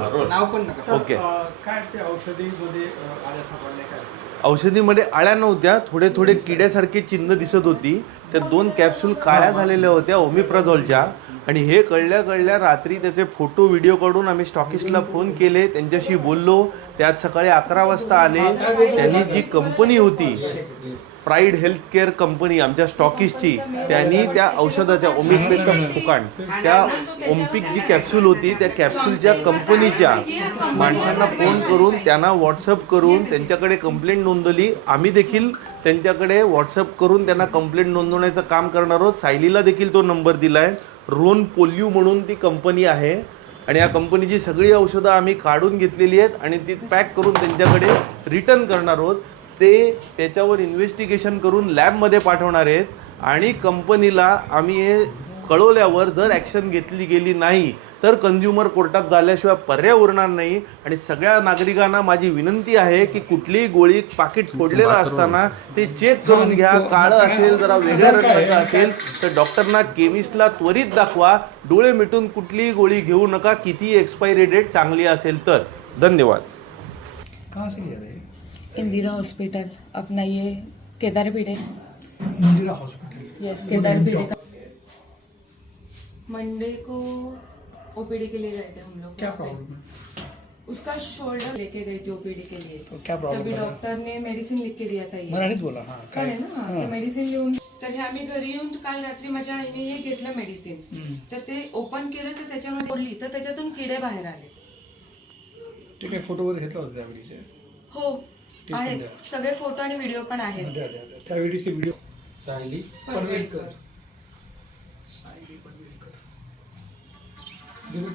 नाव पण नका. ओके. काय ते औषधीमध्ये आल्या सापडल्या काय? औषधीमध्ये आळ्या नव्हत्या, थोडे थोडे किड्यासारखे चिन्ह दिसत होती. त्या 2 कॅप्सूल काळ्या झालेल्या होत्या ओमिप्राझोलच्या. आणि हे कळल्या रात्री त्याचे फोटो व्हिडिओ काढून आम्ही स्टॉकिस्टला फोन केले, त्यांच्याशी बोललो. ते आज सकाळी 11 वाजता आले. त्यांनी जी कंपनी होती प्राईड हेल्थ केअर कंपनी आमच्या स्टॉकिस्टची, त्यांनी त्या औषधाच्या ओमिकपेचा फुकाण, त्या ओम्पिक जी कॅप्सूल होती त्या कॅप्सूलच्या कंपनीच्या माणसांना फोन करून त्यांना व्हॉट्सअप करून त्यांच्याकडे कंप्लेंट नोंदवली. आम्ही देखील त्यांच्याकडे व्हॉट्सअप करून त्यांना कंप्लेंट नोंदवण्याचं काम करणार आहोत. सायलीला देखील तो नंबर दिला आहे. रोन पोल्यू म्हणून ती कंपनी आहे आणि या कंपनीची सगळी औषधं आम्ही काढून घेतलेली आहेत आणि ती पॅक करून त्यांच्याकडे रिटर्न करणार आहोत. ते त्याच्यावर इन्व्हेस्टिगेशन करून लॅबमध्ये पाठवणार आहेत आणि कंपनीला आम्ही हे कळवल्यावर जर ॲक्शन घेतली गेली नाही तर कंझ्युमर कोर्टात झाल्याशिवाय पर्याय उरणार नाही. आणि सगळ्या नागरिकांना माझी विनंती आहे की कुठलीही गोळी पाकिट फोडलेलं असताना ते चेक करून घ्या. काळं असेल, जरा वेगळ्या रंगाचं असेल तर डॉक्टरना, केमिस्टला त्वरित दाखवा. डोळे मिटून कुठलीही गोळी घेऊ नका, किती एक्सपायरी डेट चांगली असेल तर. धन्यवाद. कहाँ से लिया था ये? इंदिरा हॉस्पिटल अपना ये केदार भिड़े. इंदिरा हॉस्पिटल. यस, केदार भिड़े का. मंडे को ओपीडी के लिए गए थे हम लोग. क्या प्रॉब्लम है? उसका शोल्डर लेके गई थी ओपीडी के लिए. तो क्या प्रॉब्लम तभी है? डॉक्टर ने मेडिसिन लिख के दिया था. ये मराठीत बोला. हां काय आहे ना, ते मेडिसिन लिहून. तर हे आम्ही घरी येऊन काल रात्री माझ्या आईने हे घेतलं मेडिसिन. तर ते ओपन केलं तर त्याच्यामध्ये ओढली तर त्याच्यातून किडे बाहेर आले. ठीक आहे. फोटो वगैरे घेतला होता त्यावेळीचे? हो आहेत, सगळे फोटो आणि व्हिडिओ पण आहेत. द्या त्यावेळीचे व्हिडिओ. सायली पनवेलकर. सायली पनवेलकर. देखो,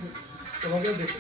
तो वगैरह देखो.